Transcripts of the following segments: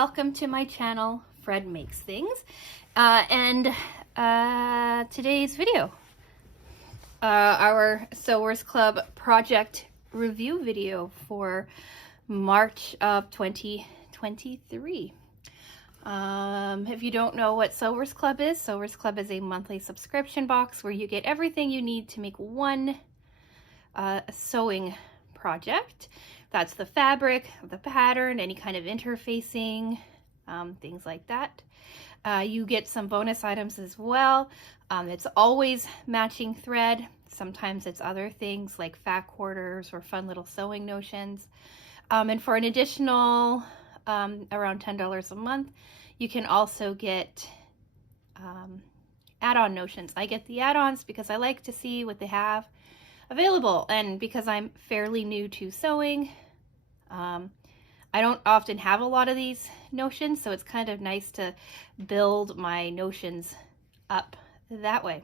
welcome to my channel, Fred Makes Things, today's video, our Sewers Club project review video for March of 2023. If you don't know what Sewers Club is a monthly subscription box where you get everything you need to make one sewing project. That's the fabric, the pattern, any kind of interfacing, things like that. You get some bonus items as well. It's always matching thread. Sometimes it's other things like fat quarters or fun little sewing notions. And for an additional around $10 a month, you can also get add-on notions. I get the add-ons because I like to see what they have available, and because I'm fairly new to sewing, I don't often have a lot of these notions, so it's kind of nice to build my notions up that way.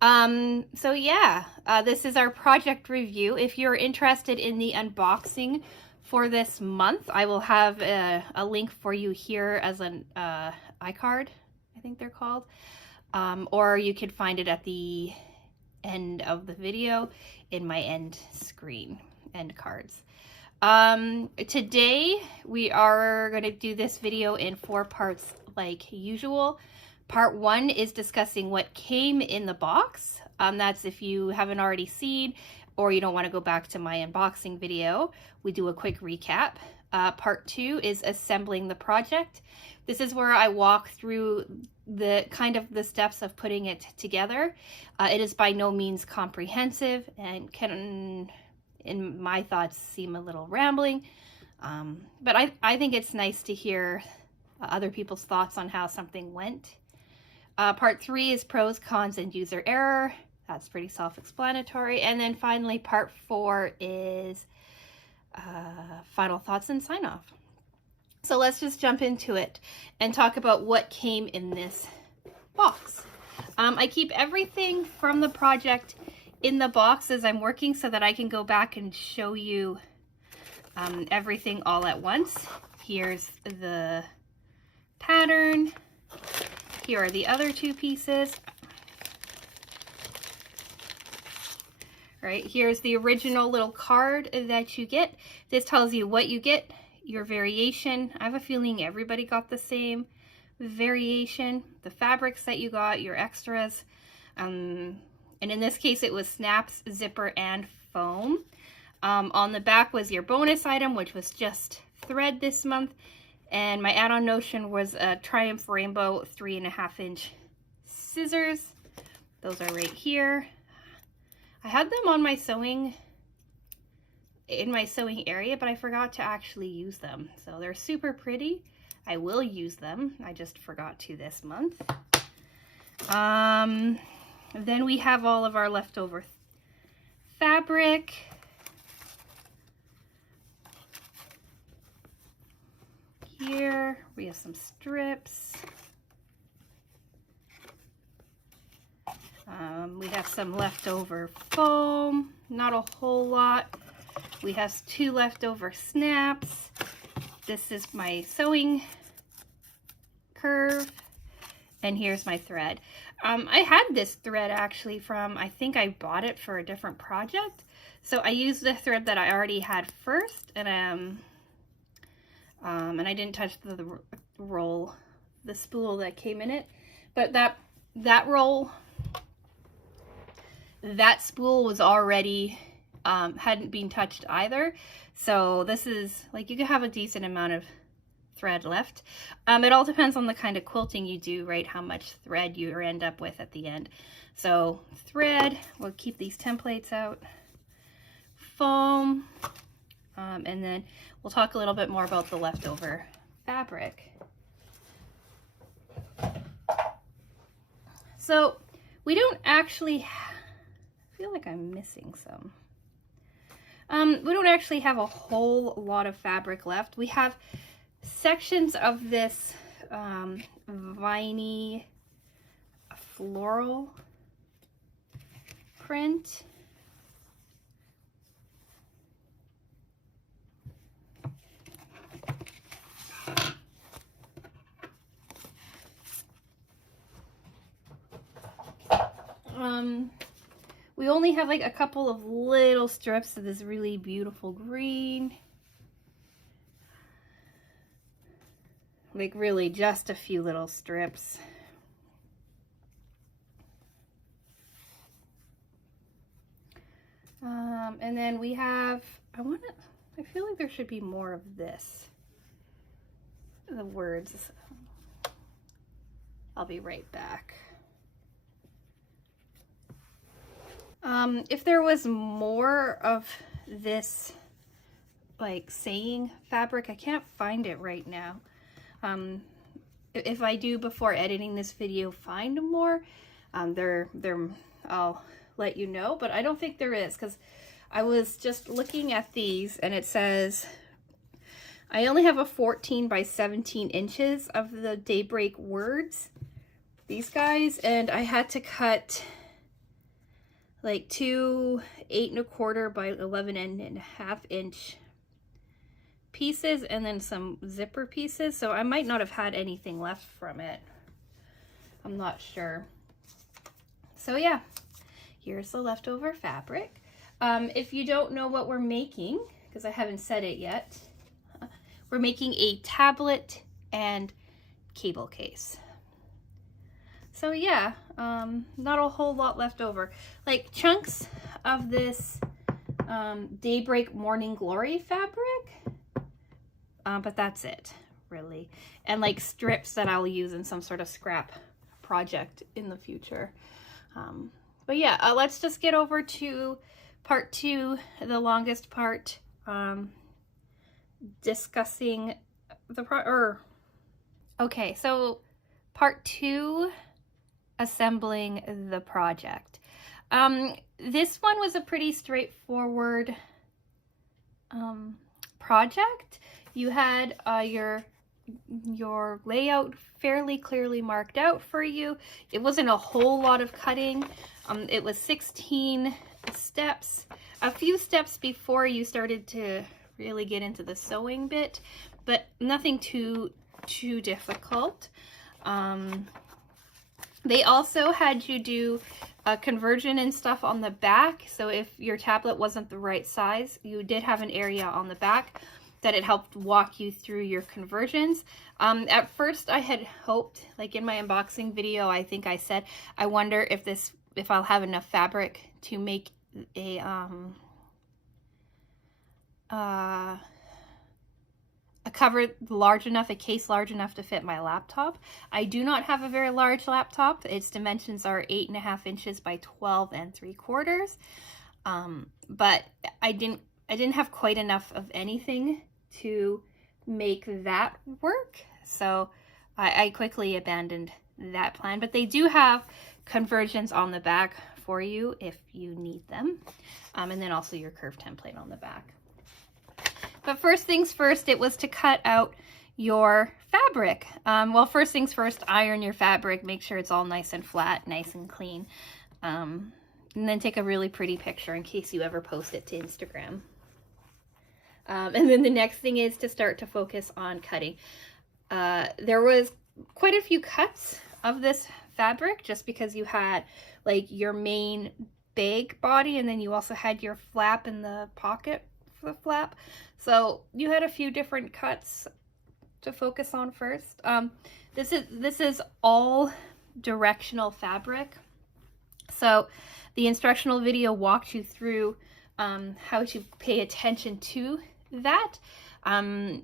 So yeah, this is our project review. If you're interested in the unboxing for this month, I will have a link for you here as an iCard, I think they're called, or you could find it at the end of the video in my end cards. Today we are going to do this video in 4 parts like usual. Part 1 is discussing what came in the box. That's if you haven't already seen or you don't want to go back to my unboxing video. We do a quick recap. Part 2 is assembling the project. This is where I walk through the steps of putting it together. It is by no means comprehensive and can, in my thoughts, seem a little rambling. But I think it's nice to hear other people's thoughts on how something went. Part 3 is pros, cons, and user error. That's pretty self-explanatory. And then finally, part 4 is final thoughts and sign off. So let's just jump into it and talk about what came in this box. I keep everything from the project in the box as I'm working so that I can go back and show you everything all at once. Here's the pattern. Here are the other 2 pieces. Right, here's the original little card that you get. This tells you what you get, your variation. I have a feeling everybody got the same variation, the fabrics that you got, your extras. And in this case, it was snaps, zipper, and foam. On the back was your bonus item, which was just thread this month. And my add-on notion was a Triumph Rainbow 3.5-inch scissors. Those are right here. I had them on my in my sewing area, but I forgot to actually use them. So they're super pretty. I will use them. I just forgot to this month. Then we have all of our leftover fabric. Here we have some strips. We have some leftover foam, not a whole lot. We have 2 leftover snaps. This is my sewing curve, and here's my thread. I had this thread actually from, I think I bought it for a different project. So I used the thread that I already had first, and I didn't touch the roll, the spool that came in it. But that roll, that spool was already, hadn't been touched either. So this is, like, you can have a decent amount of thread left. It all depends on the kind of quilting you do, right? How much thread you end up with at the end. So thread, we'll keep these templates out. Foam, and then we'll talk a little bit more about the leftover fabric. So we don't actually, I feel like I'm missing some. We don't actually have a whole lot of fabric left. We have sections of this viney floral print. we only have like a couple of little strips of this really beautiful green. Like really just a few little strips. And then we have, I feel like there should be more of this. The words. I'll be right back. If there was more of this like saying fabric, I can't find it right now. If I do before editing this video find more, I'll let you know, but I don't think there is, because I was just looking at these and it says I only have a 14 by 17 inches of the Daybreak words, these guys, and I had to cut like 2 8¼ by 11½ inch pieces and then some zipper pieces, so I might not have had anything left from it. I'm not sure. So yeah, here's the leftover fabric. If you don't know what we're making, because I haven't said it yet, we're making a tablet and cable case. So yeah, not a whole lot left over. Like chunks of this Daybreak Morning Glory fabric, but that's it, really. And like strips that I'll use in some sort of scrap project in the future. But yeah, let's just get over to part 2, the longest part, discussing the okay, so part 2, assembling the project. This one was a pretty straightforward project. You had your layout fairly clearly marked out for you. It wasn't a whole lot of cutting. It was 16 steps, a few steps before you started to really get into the sewing bit, but nothing too difficult. They also had you do a conversion and stuff on the back, so if your tablet wasn't the right size, you did have an area on the back that it helped walk you through your conversions. At first I had hoped, like in my unboxing video, I think I said, I wonder if I'll have enough fabric to make a cover large enough, a case large enough to fit my laptop. I do not have a very large laptop. Its dimensions are 8½ inches by 12¾ but I didn't have quite enough of anything to make that work, so I quickly abandoned that plan. But they do have conversions on the back for you if you need them, and then also your curve template on the back. But first things first, it was to cut out your fabric. Well, first things first, iron your fabric, make sure it's all nice and flat, nice and clean, and then take a really pretty picture in case you ever post it to Instagram. And then the next thing is to start to focus on cutting. There was quite a few cuts of this fabric just because you had like your main bag body and then you also had your flap in the pocket for the flap. So you had a few different cuts to focus on first. This is all directional fabric. So the instructional video walked you through how to pay attention to that. I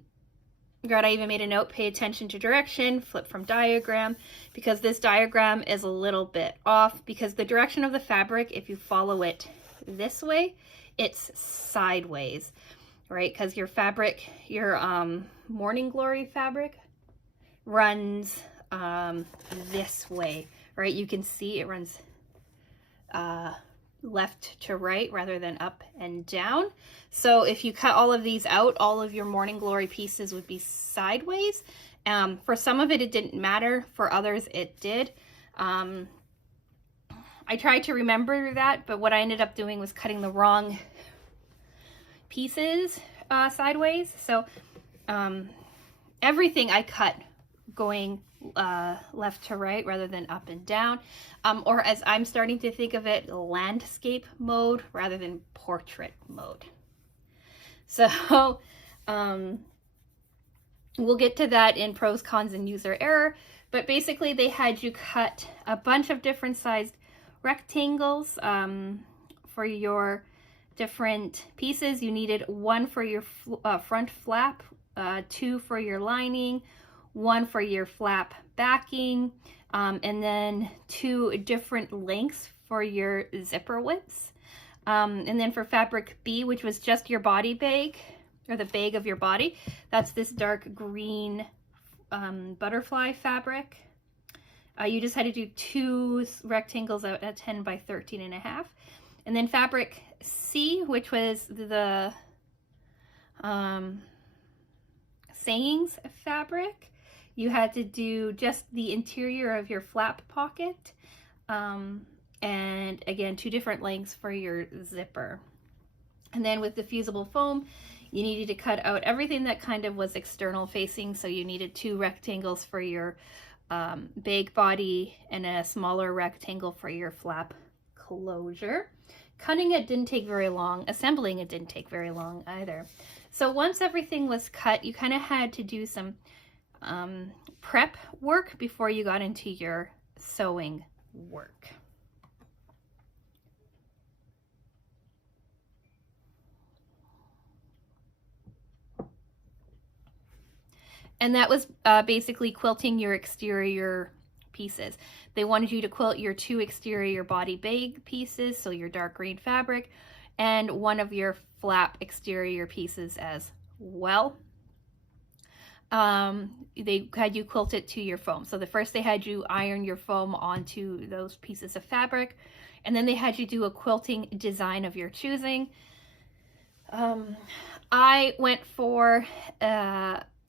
even made a note, pay attention to direction, flip from diagram, because this diagram is a little bit off, because the direction of the fabric, if you follow it this way, it's sideways, right? Because your fabric, your Morning Glory fabric runs this way, right? You can see it runs left to right rather than up and down. So if you cut all of these out, all of your Morning Glory pieces would be sideways. For some of it, it didn't matter. For others, it did. I tried to remember that, but what I ended up doing was cutting the wrong pieces sideways. So everything I cut going left to right rather than up and down, or as I'm starting to think of it, landscape mode rather than portrait mode. So we'll get to that in pros, cons, and user error, but basically they had you cut a bunch of different sized rectangles for your different pieces. You needed one for your front flap, two for your lining, one for your flap backing, and then two different lengths for your zipper widths. And then for fabric B, which was just your body bag, or the bag of your body, that's this dark green butterfly fabric. You just had to do two rectangles at 10 by 13.5. And then fabric C, which was the sayings fabric, you had to do just the interior of your flap pocket. And again, two different lengths for your zipper. And then with the fusible foam, you needed to cut out everything that kind of was external facing. So you needed two rectangles for your bag body and a smaller rectangle for your flap closure. Cutting it didn't take very long. Assembling it didn't take very long either. So once everything was cut, you kind of had to do some prep work before you got into your sewing work. And that was basically quilting your exterior pieces. They wanted you to quilt your two exterior body bag pieces, so your dark green fabric, and one of your flap exterior pieces as well. They had you quilt it to your foam. So the first they had you iron your foam onto those pieces of fabric, and then they had you do a quilting design of your choosing. I went for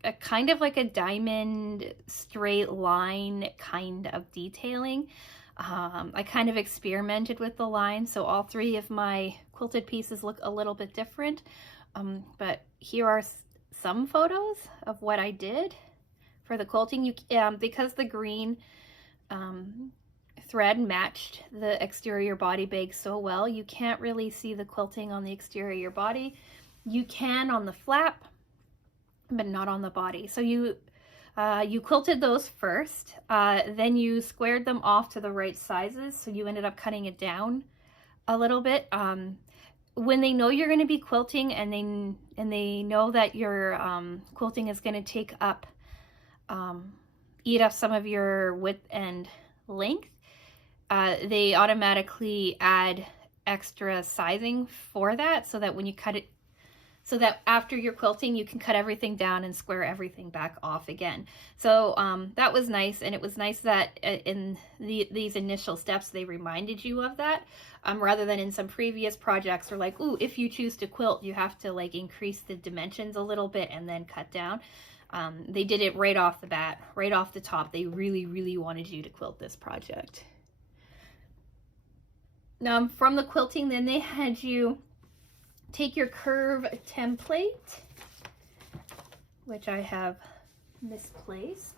a kind of like a diamond straight line kind of detailing. I kind of experimented with the line, so all three of my quilted pieces look a little bit different, but here are some photos of what I did for the quilting. Because the green thread matched the exterior body bag so well, you can't really see the quilting on the exterior body. You can on the flap, but not on the body. So you quilted those first, then you squared them off to the right sizes, so you ended up cutting it down a little bit. When they know you're going to be quilting and they know that your quilting is going to take up, eat up some of your width and length, they automatically add extra sizing for that, so that when you cut it, so that after you're quilting, you can cut everything down and square everything back off again. So that was nice, and it was nice that in these initial steps, they reminded you of that, rather than in some previous projects, or like, ooh, if you choose to quilt, you have to like increase the dimensions a little bit and then cut down. They did it right off the bat, right off the top. They really, really wanted you to quilt this project. Now, from the quilting, then they had you take your curve template, which I have misplaced.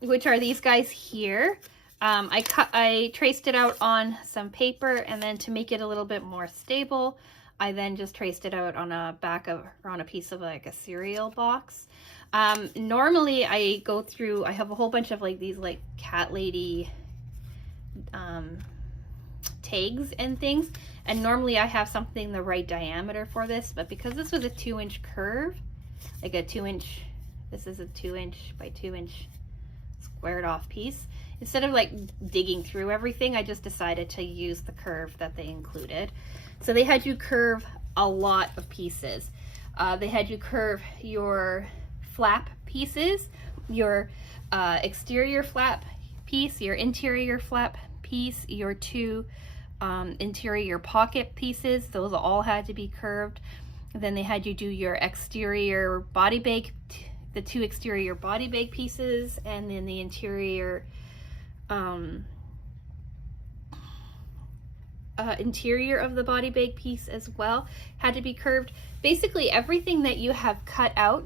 Which are these guys here. I traced it out on some paper, and then to make it a little bit more stable, I then just traced it out on a on a piece of like a cereal box. Normally I go through, I have a whole bunch of like these like cat lady tags and things, and normally I have something the right diameter for this, but because this was a 2-inch curve, like a 2-inch, this is a 2-inch by 2-inch squared off piece, instead of like digging through everything, I just decided to use the curve that they included. So they had you curve a lot of pieces. They had you curve your flap pieces, your exterior flap piece, your interior flap piece, your two interior pocket pieces. Those all had to be curved. Then they had you do your exterior body bag the two exterior body bag pieces, and then the interior interior of the body bag piece as well had to be curved. Basically everything that you have cut out,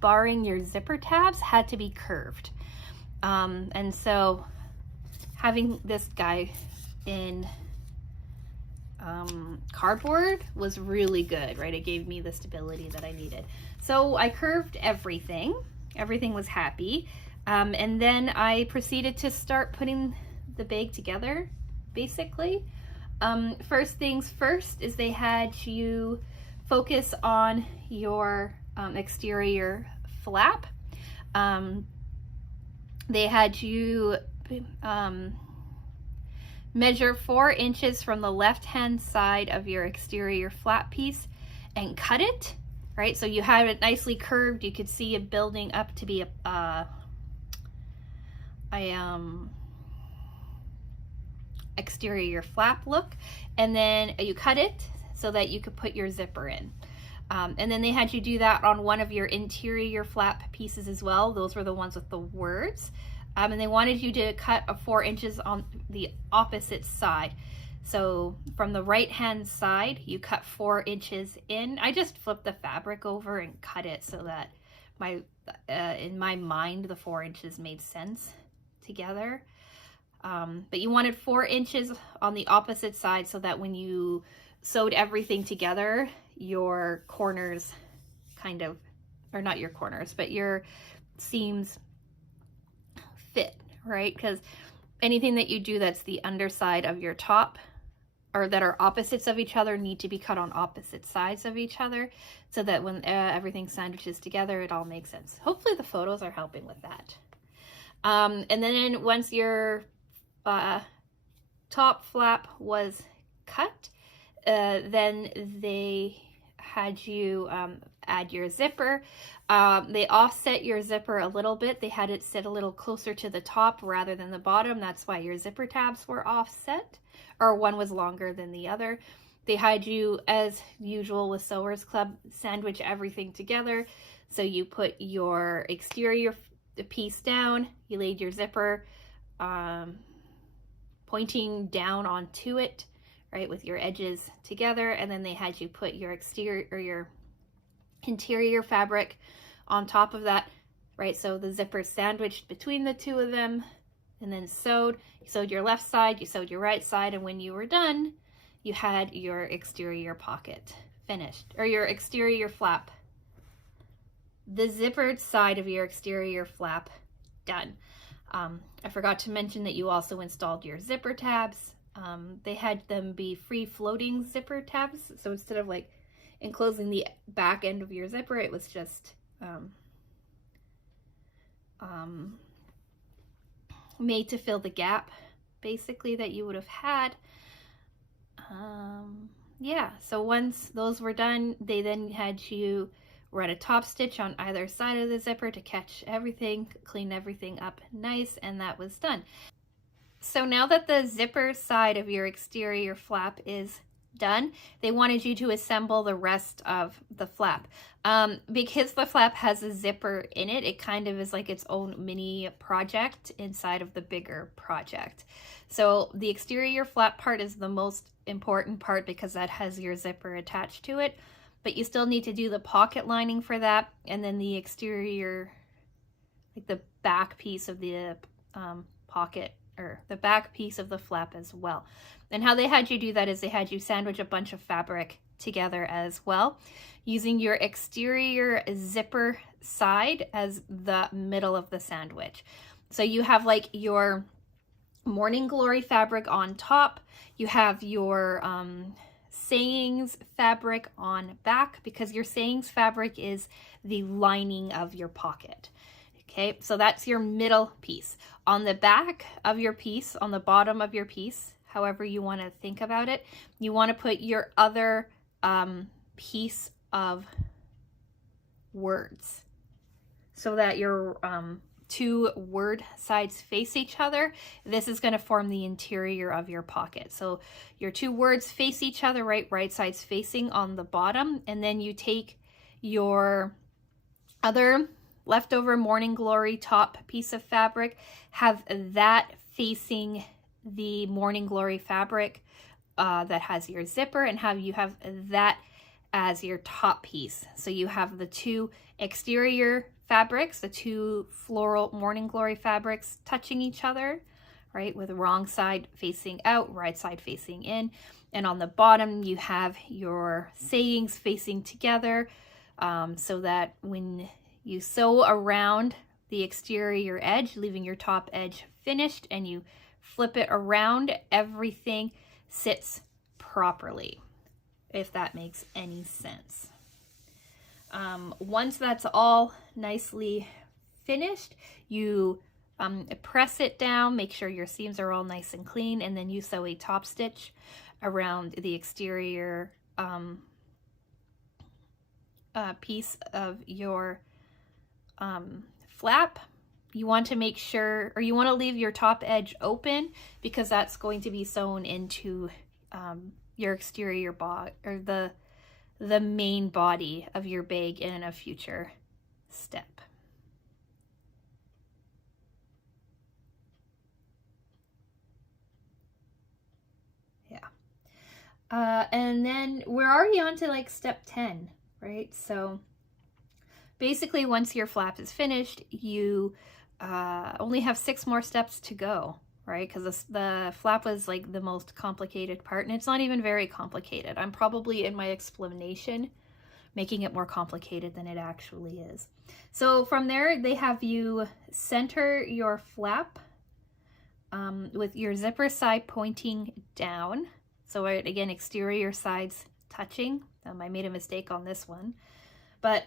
barring your zipper tabs, had to be curved. And so having this guy in cardboard was really good, right? It gave me the stability that I needed. So I curved everything. Everything was happy. And then I proceeded to start putting the bag together, basically. First things first is they had you focus on your exterior flap. They had you measure 4 inches from the left-hand side of your exterior flap piece and cut it, right? So you have it nicely curved. You could see it building up to be a exterior flap look, and then you cut it so that you could put your zipper in. And then they had you do that on one of your interior flap pieces as well. Those were the ones with the words. And they wanted you to cut 4 inches on the opposite side. So from the right hand side, you cut 4 inches in. I just flipped the fabric over and cut it so that in my mind, the 4 inches made sense together. But you wanted 4 inches on the opposite side so that when you sewed everything together, your corners kind of, or not your corners, but your seams fit, right? Because anything that you do that's the underside of your top or that are opposites of each other need to be cut on opposite sides of each other so that when everything sandwiches together, it all makes sense. Hopefully the photos are helping with that. And then once your top flap was cut, then they had you add your zipper. They offset your zipper a little bit. They had it sit a little closer to the top rather than the bottom. That's why your zipper tabs were offset, or one was longer than the other. They had you, as usual with Sewers Club, sandwich everything together. So you put your exterior piece down, you laid your zipper pointing down onto it, right, with your edges together, and then they had you put your exterior or your interior fabric on top of that, right? So the zipper sandwiched between the two of them, and then sewed. You sewed your left side, you sewed your right side, and when you were done, you had your exterior pocket finished, or your exterior flap, the zippered side of your exterior flap done. I forgot to mention that you also installed your zipper tabs. They had them be free floating zipper tabs. So instead of like enclosing the back end of your zipper, it was just made to fill the gap basically that you would have had. Yeah, so once those were done, they then had you run a top stitch on either side of the zipper to catch everything, clean everything up nice, and that was done. So now that the zipper side of your exterior flap is done, they wanted you to assemble the rest of the flap. Because the flap has a zipper in it, it kind of is like its own mini project inside of the bigger project. So the exterior flap part is the most important part because that has your zipper attached to it, but you still need to do the pocket lining for that, and then the exterior, like the back piece of the pocket, or the back piece of the flap as well. And how they had you do that is they had you sandwich a bunch of fabric together as well, using your exterior zipper side as the middle of the sandwich. So you have like your Morning Glory fabric on top, you have your sayings fabric on back, because your sayings fabric is the lining of your pocket. Okay, so that's your middle piece. On the back of your piece, on the bottom of your piece, however you want to think about it, you want to put your other piece of words so that your two word sides face each other. This is going to form the interior of your pocket. So your two words face each other, right sides facing on the bottom, and then you take your other leftover Morning Glory top piece of fabric, have that facing the Morning Glory fabric that has your zipper, and you have that as your top piece. So you have the two exterior fabrics, the two floral Morning Glory fabrics touching each other, right, with wrong side facing out, right side facing in. And on the bottom, you have your sayings facing together, so that when you sew around the exterior edge, leaving your top edge finished, and you flip it around, everything sits properly, if that makes any sense. Once that's all nicely finished, you press it down, make sure your seams are all nice and clean, and then you sew a top stitch around the exterior piece of your flap. You want to make sure, or you want to leave your top edge open, because that's going to be sewn into your exterior body, or the main body of your bag in a future step. And then we're already on to like step 10, right? So basically, once your flap is finished, you only have 6 more steps to go, right? Because the flap was like the most complicated part, and it's not even very complicated. I'm probably, in my explanation, making it more complicated than it actually is. So from there, they have you center your flap with your zipper side pointing down. So again, exterior sides touching. I made a mistake on this one, but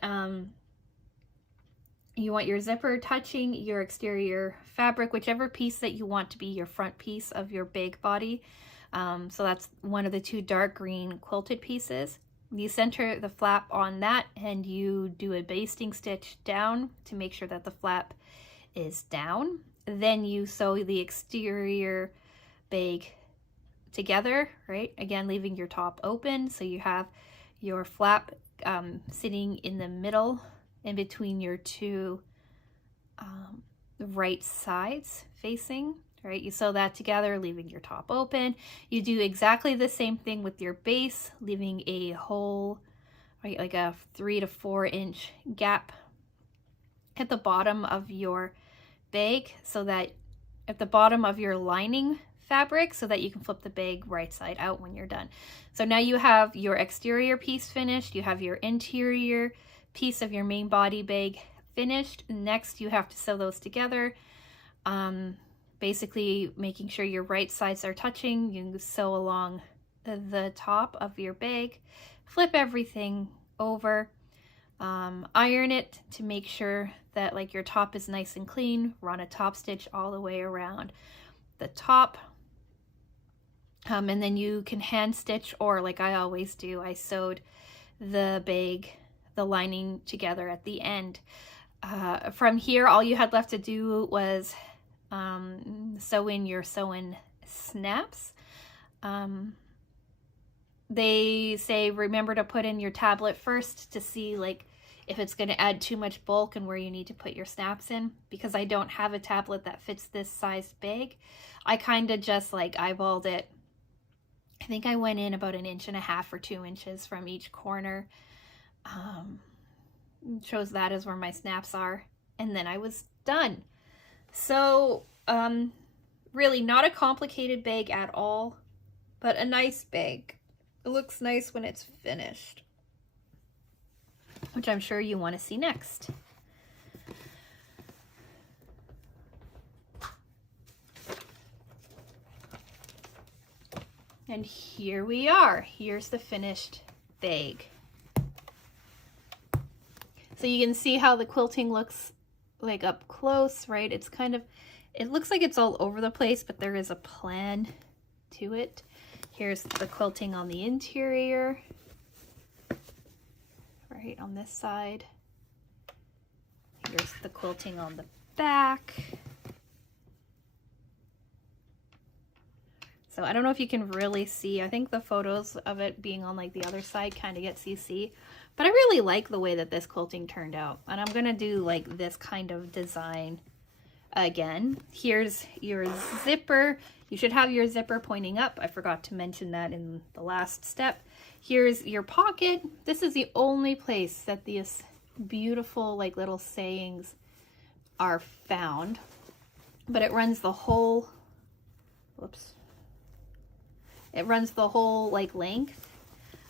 you want your zipper touching your exterior fabric, whichever piece that you want to be your front piece of your bag body. So that's one of the 2 dark green quilted pieces. You center the flap on that, and you do a basting stitch down to make sure that the flap is down. Then you sew the exterior bag together, right? Again, leaving your top open, so you have your flap sitting in the middle, in between your 2 right sides facing, right? You sew that together, leaving your top open. You do exactly the same thing with your base, leaving a hole, right, like a 3 to 4 inch gap at the bottom of your bag, so that at the bottom of your lining fabric, so that you can flip the bag right side out when you're done. So now you have your exterior piece finished, you have your interior piece of your main body bag finished. Next, you have to sew those together, basically making sure your right sides are touching. You sew along the top of your bag, flip everything over, iron it to make sure that like your top is nice and clean. Run a top stitch all the way around the top. And then you can hand stitch, or like I always do, I sewed the bag, the lining together at the end. From here, all you had left to do was sew in your sew-in snaps. They say remember to put in your tablet first to see like if it's going to add too much bulk and where you need to put your snaps in. Because I don't have a tablet that fits this size bag, I kind of just like eyeballed it. I think I went in about 1.5 inches or 2 inches from each corner. Chose that as where my snaps are, and then I was done. So really not a complicated bag at all, but a nice bag. It looks nice when it's finished, which I'm sure you want to see next. And here we are. Here's the finished bag. So you can see how the quilting looks like up close, right? It's kind of, it looks like it's all over the place, but there is a plan to it. Here's the quilting on the interior, right on this side. Here's the quilting on the back. So I don't know if you can really see. I think the photos of it being on like the other side kind of gets you see. But I really like the way that this quilting turned out. And I'm going to do like this kind of design again. Here's your zipper. You should have your zipper pointing up. I forgot to mention that in the last step. Here's your pocket. This is the only place that these beautiful like little sayings are found. But it runs the whole, whoops. It runs the whole like length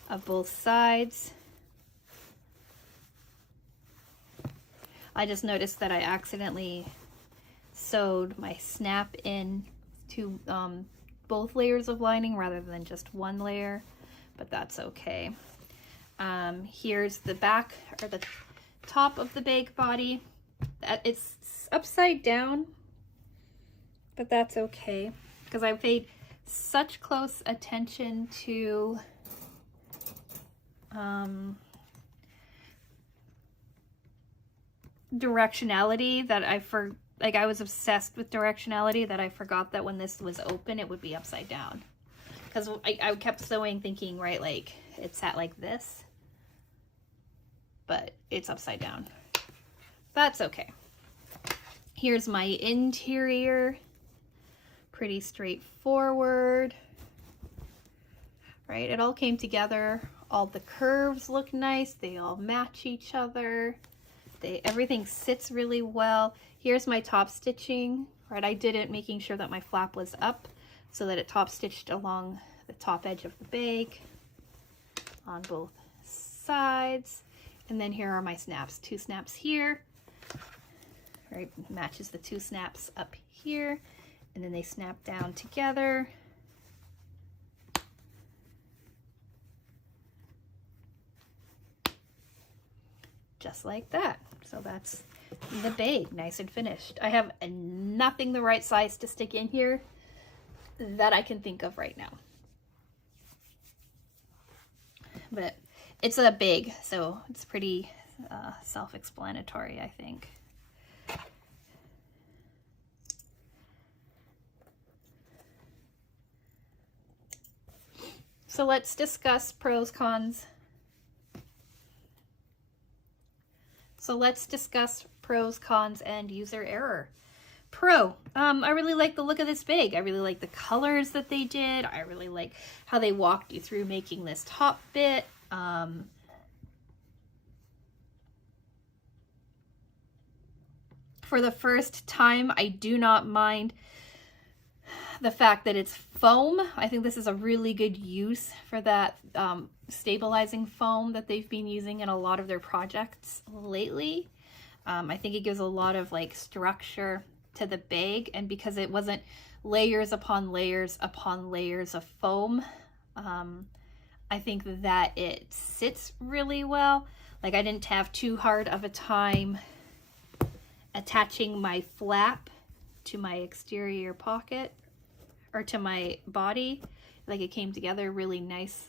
of both sides. I just noticed that I accidentally sewed my snap in to both layers of lining rather than just one layer, but that's okay. Here's the back or the top of the bag body. It's upside down, but that's okay because I paid such close attention to directionality that I was obsessed with directionality that I forgot that when this was open it would be upside down, because I kept sewing thinking, right, like it's at like this, but it's upside down. That's okay. Here's my interior. Pretty straightforward, right? It all came together. All the curves look nice. They all match each other. Everything sits really well. Here's my top stitching, right? I did it making sure that my flap was up so that it top stitched along the top edge of the bag on both sides. And then here are my snaps. 2 snaps here, right? Matches the 2 snaps up here. And then they snap down together. Just like that. So that's the bag, nice and finished. I have nothing the right size to stick in here that I can think of right now. But it's a bag, so it's pretty self-explanatory, I think. So let's discuss pros, cons. So let's discuss pros, cons, and user error. Pro, I really like the look of this bag. I really like the colors that they did. I really like how they walked you through making this top bit. For the first time, I do not mind the fact that it's foam. I think this is a really good use for that stabilizing foam that they've been using in a lot of their projects lately. I think it gives a lot of like structure to the bag, and because it wasn't layers upon layers upon layers of foam, I think that it sits really well. Like I didn't have too hard of a time attaching my flap to my exterior pocket or to my body. Like it came together really nice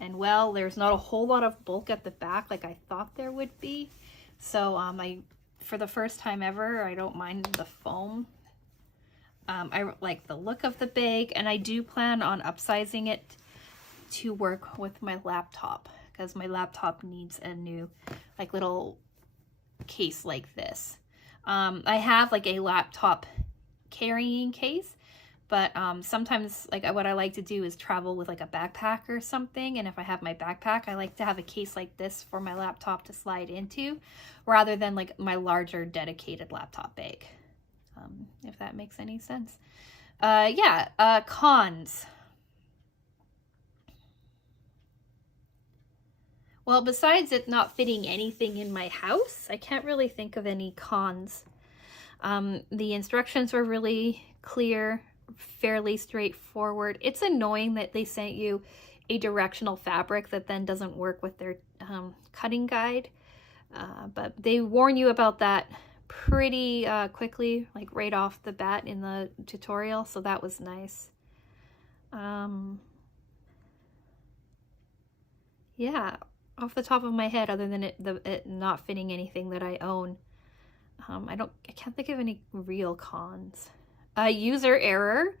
and well. There's not a whole lot of bulk at the back like I thought there would be. So for the first time ever, I don't mind the foam. I like the look of the bag, and I do plan on upsizing it to work with my laptop because my laptop needs a new like little case like this. I have like a laptop carrying case, but sometimes like what I like to do is travel with like a backpack or something, and if I have my backpack, I like to have a case like this for my laptop to slide into rather than like my larger dedicated laptop bag, if that makes any sense. Cons. Well, besides it not fitting anything in my house, I can't really think of any cons. The instructions were really clear, fairly straightforward. It's annoying that they sent you a directional fabric that then doesn't work with their cutting guide, but they warn you about that pretty quickly, like right off the bat in the tutorial, so that was nice. Yeah, off the top of my head, other than it not fitting anything that I own, I can't think of any real cons. User error.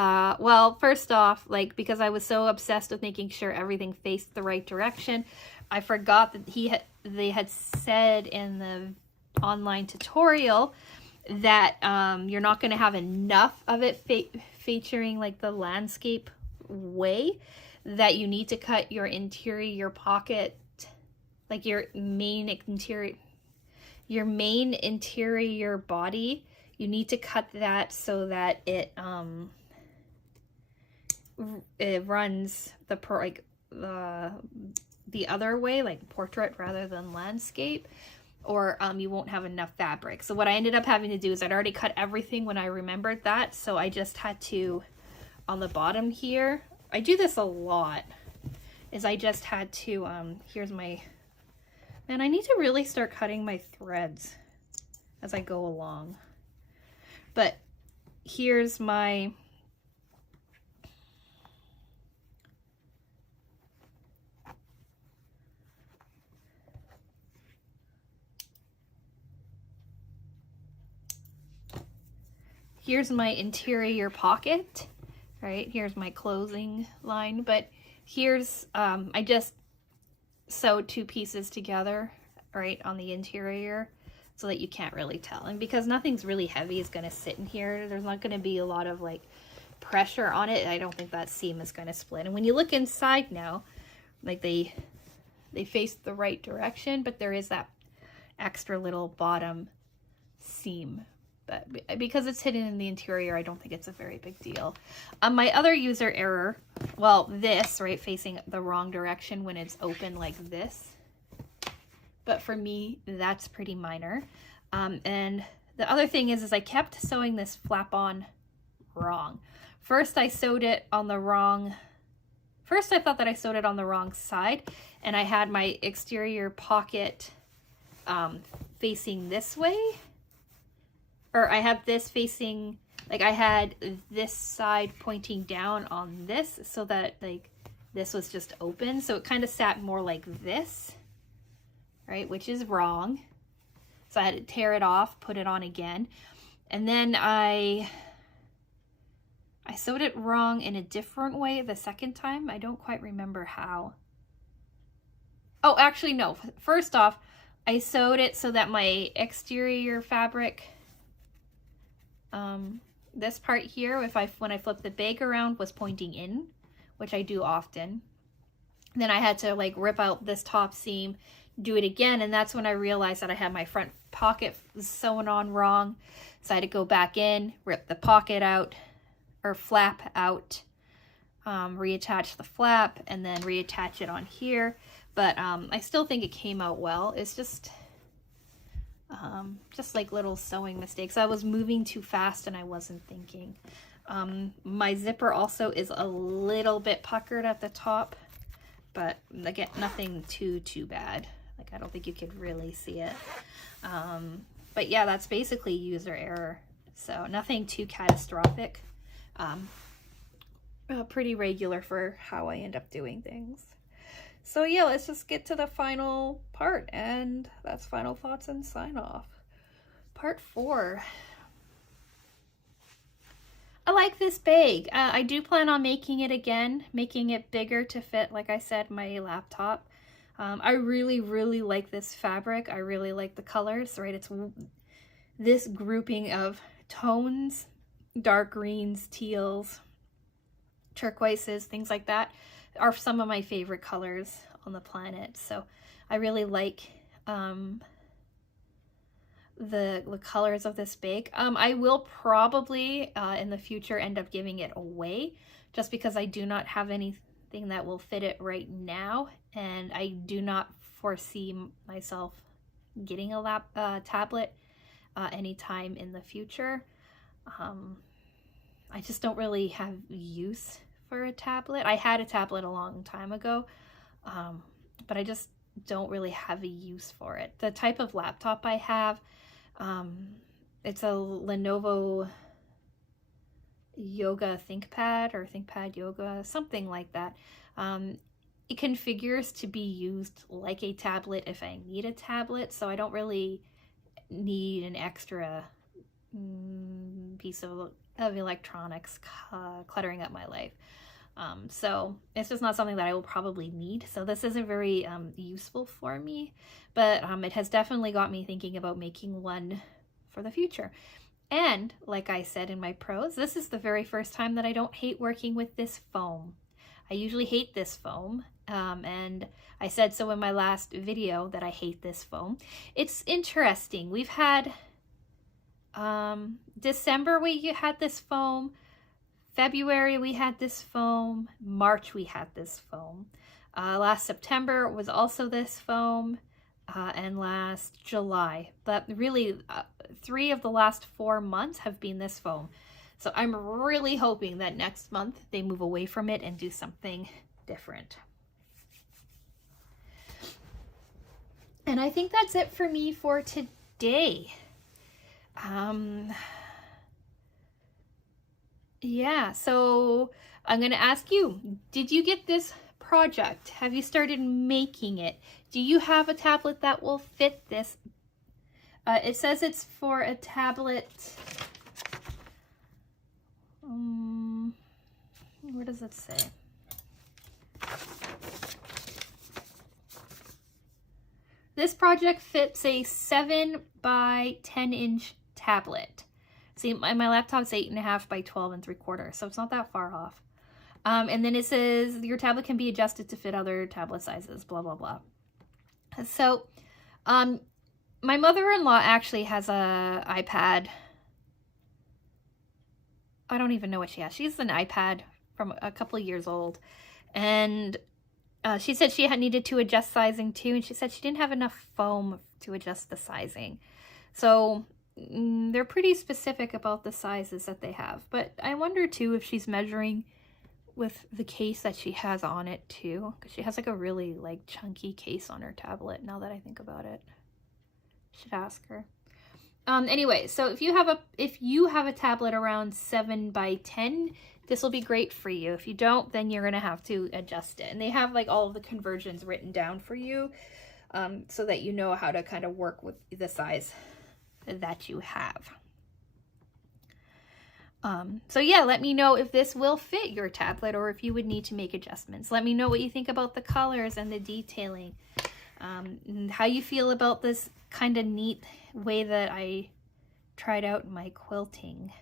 Well, first off, like, because I was so obsessed with making sure everything faced the right direction, I forgot that they had said in the online tutorial that you're not going to have enough of it featuring like the landscape way, that you need to cut your interior pocket, like your main interior body. You need to cut that so that it runs the other way, like portrait rather than landscape, or you won't have enough fabric. So what I ended up having to do is I'd already cut everything when I remembered that, so I just had to, on the bottom here, I do this a lot, is I just had to, here's my, man, I need to really start cutting my threads as I go along. But here's my, interior pocket, right? Here's my closing line, but here's, I just sewed 2 pieces together, right, on the interior, so that you can't really tell. And because nothing's really heavy is going to sit in here, there's not going to be a lot of like pressure on it. I don't think that seam is going to split. And when you look inside now, like they face the right direction, but there is that extra little bottom seam. But because it's hidden in the interior, I don't think it's a very big deal. My other user error, well, this, right, facing the wrong direction when it's open like this. But for me, that's pretty minor. And the other thing is I kept sewing this flap on wrong. First, I sewed it on the wrong... First, I thought that I sewed it on the wrong side, and I had my exterior pocket facing this way. Or I have this facing, like I had this side pointing down on this, so that like this was just open. So it kind of sat more like this, right? Which is wrong. So I had to tear it off, put it on again. And then I sewed it wrong in a different way the second time. I don't quite remember how. Oh, actually, no. First off, I sewed it so that my exterior fabric, this part here, when I flipped the bag around, was pointing in, which I do often. Then I had to like rip out this top seam, do it again, and that's when I realized that I had my front pocket sewn on wrong. So I had to go back in, rip the pocket out, or flap out, reattach the flap, and then reattach it on here. But I still think it came out well. It's just like little sewing mistakes. I was moving too fast and I wasn't thinking. My zipper also is a little bit puckered at the top, but again, nothing too bad. Like, I don't think you could really see it. But yeah, that's basically user error. So nothing too catastrophic. Pretty regular for how I end up doing things. So yeah, let's just get to the final part, and that's final thoughts and sign off. Part 4. I like this bag. I do plan on making it again, making it bigger to fit, like I said, my laptop. I really like this fabric. I really like the colors, right? It's this grouping of tones, dark greens, teals, turquoises, things like that are some of my favorite colors on the planet. So I really like the colors of this bag. I will probably in the future end up giving it away, just because I do not have anything that will fit it right now, and I do not foresee myself getting a tablet anytime in the future. I just don't really have use for a tablet. I had a tablet a long time ago, but I just don't really have a use for it. The type of laptop I have, it's a Lenovo Yoga ThinkPad, or ThinkPad Yoga, something like that. It configures to be used like a tablet if I need a tablet, so I don't really need an extra piece of of electronics cluttering up my life. So it's just not something that I will probably need. So this isn't very useful for me, but it has definitely got me thinking about making one for the future. And like I said in my pros, this is the very first time that I don't hate working with this foam. I usually hate this foam, and I said so in my last video that I hate this foam. It's interesting. We've had December we had this foam, February we had this foam, March we had this foam, last September was also this foam, and last July. But really 3 of the last 4 months have been this foam. So I'm really hoping that next month they move away from it and do something different. And I think that's it for me for today. Yeah, so I'm going to ask you, did you get this project? Have you started making it? Do you have a tablet that will fit this? It says it's for a tablet. Where does it say? This project fits a 7 by 10 inch tablet. See, my laptop's 8.5 by 12 3/4, so it's not that far off. And then it says your tablet can be adjusted to fit other tablet sizes, blah, blah, blah. So, my mother-in-law actually has a iPad. I don't even know what she has. She has an iPad from a couple of years old. And she said she had needed to adjust sizing too. And she said she didn't have enough foam to adjust the sizing. So they're pretty specific about the sizes that they have. But I wonder too if she's measuring with the case that she has on it too. Because she has like a really like chunky case on her tablet now that I think about it. Should ask her. Anyway, so if you have a tablet around 7 by 10, this will be great for you. If you don't, then you're gonna have to adjust it. And they have like all of the conversions written down for you, so that you know how to kind of work with the size that you have. So yeah, let me know if this will fit your tablet or if you would need to make adjustments. Let me know what you think about the colors and the detailing. And how you feel about this kind of neat way that I tried out my quilting.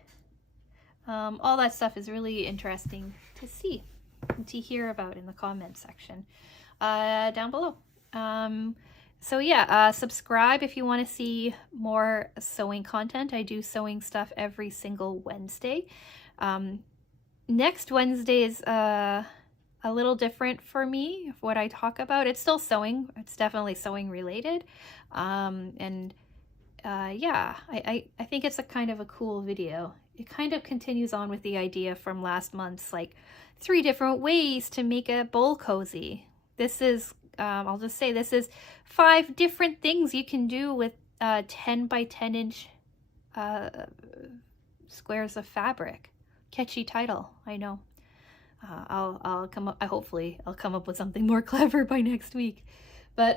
All that stuff is really interesting to see and to hear about in the comment section down below. So yeah, subscribe if you want to see more sewing content. I do sewing stuff every single Wednesday. Next Wednesday is a little different for me, what I talk about. It's still sewing. It's definitely sewing related. Yeah, I think it's a kind of a cool video. It kind of continues on with the idea from last month's, like 3 different ways to make a bowl cozy. This is, I'll just say, this is 5 different things you can do with 10 by 10 inch squares of fabric. Catchy title, I know. Hopefully I'll come up with something more clever by next week. But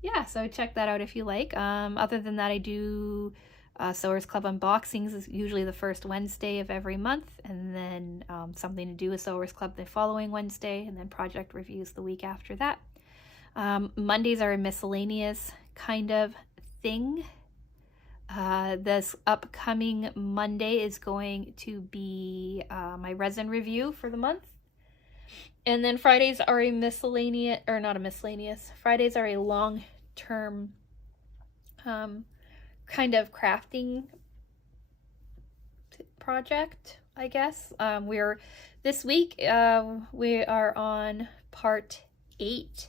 yeah, so check that out if you like. Other than that, I do Sewers Club unboxings is usually the first Wednesday of every month, and then something to do with Sewers Club the following Wednesday, and then project reviews the week after that. Mondays are a miscellaneous kind of thing. This upcoming Monday is going to be my resin review for the month. And then Fridays are a miscellaneous, or not a miscellaneous, Fridays are a long-term kind of crafting project, I guess. This week, we are on part 8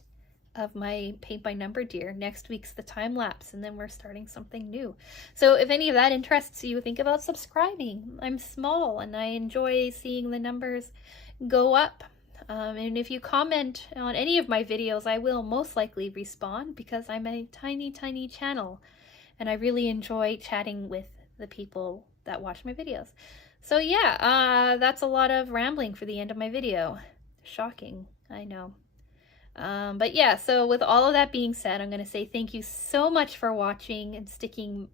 of my paint by number deer. Next week's the time lapse, and then we're starting something new. So if any of that interests you, think about subscribing. I'm small and I enjoy seeing the numbers go up. And if you comment on any of my videos, I will most likely respond because I'm a tiny channel and I really enjoy chatting with the people that watch my videos. So yeah, that's a lot of rambling for the end of my video. Shocking, I know. But yeah, so with all of that being said, I'm going to say thank you so much for watching and sticking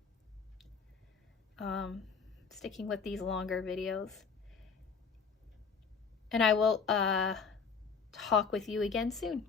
sticking with these longer videos. And I will talk with you again soon.